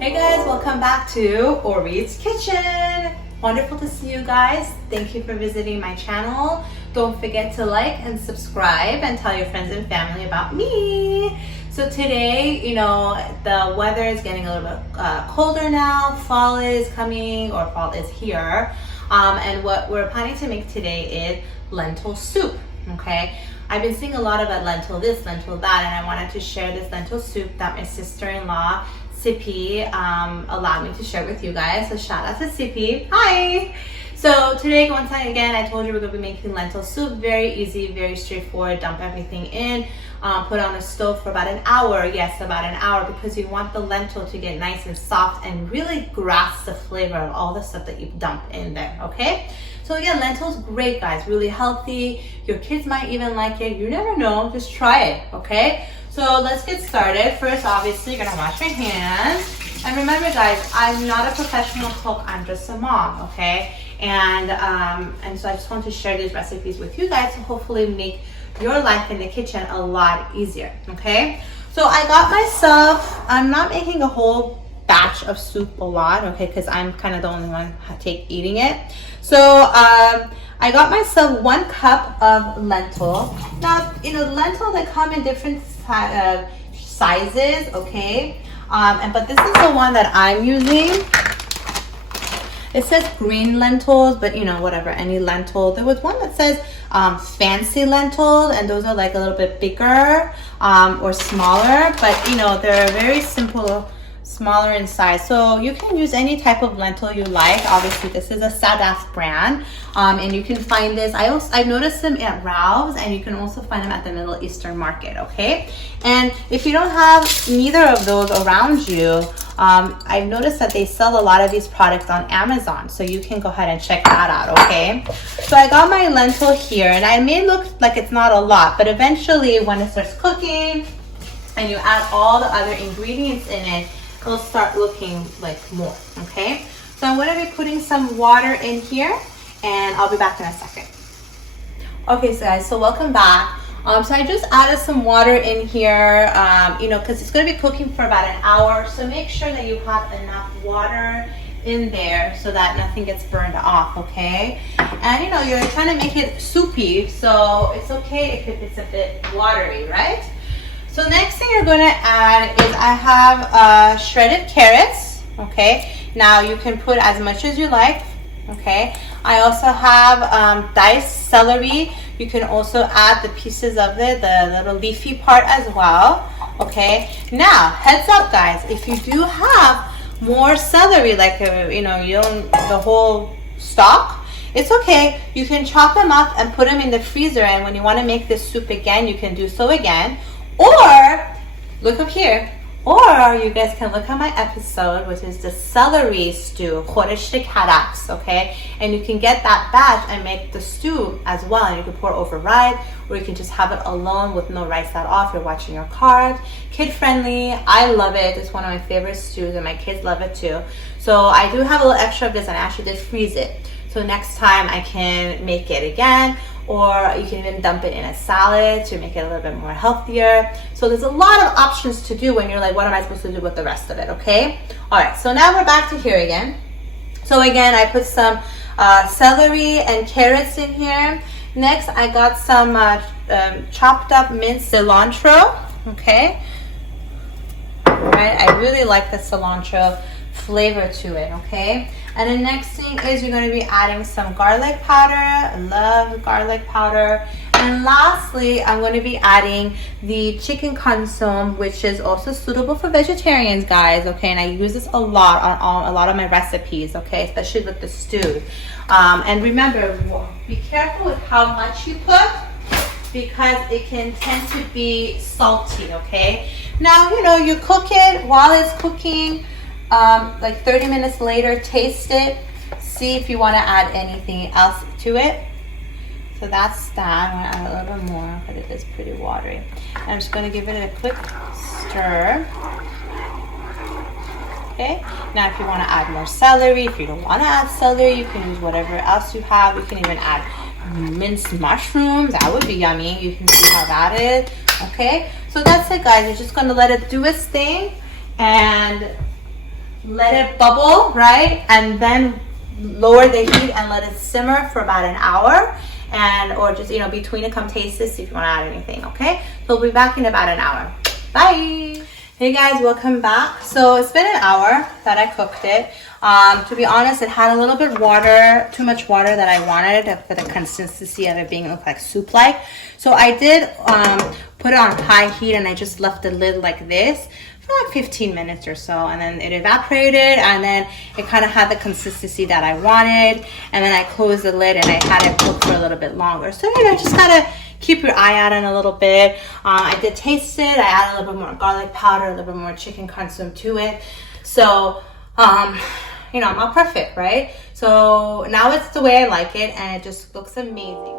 Hey guys, welcome back to Orit's Kitchen. Wonderful to see you guys. Thank you for visiting my channel. Don't forget to like and subscribe and tell your friends and family about me. So today, the weather is getting a little bit colder now. Fall is coming, or fall is here. And what we're planning to make today is lentil soup, okay? I've been seeing a lot about lentil this, lentil that, and I wanted to share this lentil soup that my sister-in-law Sippy allowed me to share with you guys. So shout out to Sippy. Hi! So today, once again, I told you we're going to be making lentil soup. Very easy, very straightforward. Dump everything in, put on the stove for about an hour. Yes, about an hour, because you want the lentil to get nice and soft and really grasp the flavor of all the stuff that you dump in there, okay? So again, lentil's great, guys. Really healthy. Your kids might even like it. You never know. Just try it, okay? So let's get started. First, obviously, you're gonna wash your hands. And remember, guys, I'm not a professional cook. I'm just a mom, okay? And so I just want to share these recipes with you guys to hopefully make your life in the kitchen a lot easier, okay? So I got myself, I'm not making a whole batch of soup a lot, okay, because I'm kind of the only one eating it. So I got myself 1 cup of lentil. Now, lentil, they come in different sizes, okay? But this is the one that I'm using. It says green lentils, but whatever, any lentil. There was one that says fancy lentils, and those are like a little bit bigger or smaller, but they're very simple, smaller in size. So you can use any type of lentil you like. Obviously, this is a Sadas brand, and you can find this. I've noticed them at Ralph's, and you can also find them at the Middle Eastern market, okay? And if you don't have neither of those around you, I've noticed that they sell a lot of these products on Amazon, so you can go ahead and check that out, okay? So I got my lentil here, and I may look like it's not a lot, but eventually when it starts cooking and you add all the other ingredients in it, it'll start looking like more, okay? So I'm going to be putting some water in here, and I'll be back in a second. Okay, so guys, so welcome back. So I just added some water in here, because it's going to be cooking for about an hour. So make sure that you have enough water in there so that nothing gets burned off, okay? And you're trying to make it soupy, so it's okay if it's a bit watery, right? So next thing you're going to add is I have shredded carrots, okay? Now you can put as much as you like, okay? I also have diced celery. You can also add the pieces of it, the little leafy part as well, okay? Now, heads up, guys, if you do have more celery, like, you don't, the whole stalk, it's okay. You can chop them up and put them in the freezer, and when you want to make this soup again, you can do so again. Or, look up here, or you guys can look at my episode, which is the celery stew, okay? And you can get that batch and make the stew as well, and you can pour over rice, or you can just have it alone with no rice at all if you're watching your carbs. Kid friendly, I love it. It's one of my favorite stews, and my kids love it too. So I do have a little extra of this, and I actually did freeze it. So next time I can make it again, or you can even dump it in a salad to make it a little bit more healthier. So there's a lot of options to do when you're like, what am I supposed to do with the rest of it, okay? All right, so now we're back to here again. So again, I put some celery and carrots in here. Next, I got some chopped up minced cilantro, okay? All right, I really like the cilantro flavor to it, okay? And the next thing is you're going to be adding some garlic powder. I love garlic powder. And lastly, I'm going to be adding the chicken consomme, which is also suitable for vegetarians, guys, okay? And I use this a lot on a lot of my recipes, okay? Especially with the stews. And remember, be careful with how much you put, because it can tend to be salty, okay? Now, you cook it while it's cooking. Like 30 minutes later, taste it, see if you want to add anything else to it. So that's that. I'm going to add a little bit more, but it is pretty watery. And I'm just going to give it a quick stir. Okay, now if you want to add more celery, if you don't want to add celery, you can use whatever else you have. You can even add minced mushrooms. That would be yummy. You can see how that is. Okay, so that's it, guys. You're just going to let it do its thing, and let it bubble, right? And then lower the heat and let it simmer for about an hour. And or just, you know, between it, come taste this, see if you want to add anything. Okay, so we'll be back in about an hour. Bye. Hey guys, welcome back. So it's been an hour that I cooked it. To be honest, it had a little bit too much water that I wanted for the consistency of it being look like soup-like. So I did put it on high heat, and I just left the lid like this for like 15 minutes or so, and then it evaporated, and then it kind of had the consistency that I wanted, and then I closed the lid and I had it cook for a little bit longer. So, you know, just gotta keep your eye out on a little bit. I did taste it. I added a little bit more garlic powder, a little bit more chicken consomme to it. So, you know, I'm not perfect, right? So now it's the way I like it, and it just looks amazing.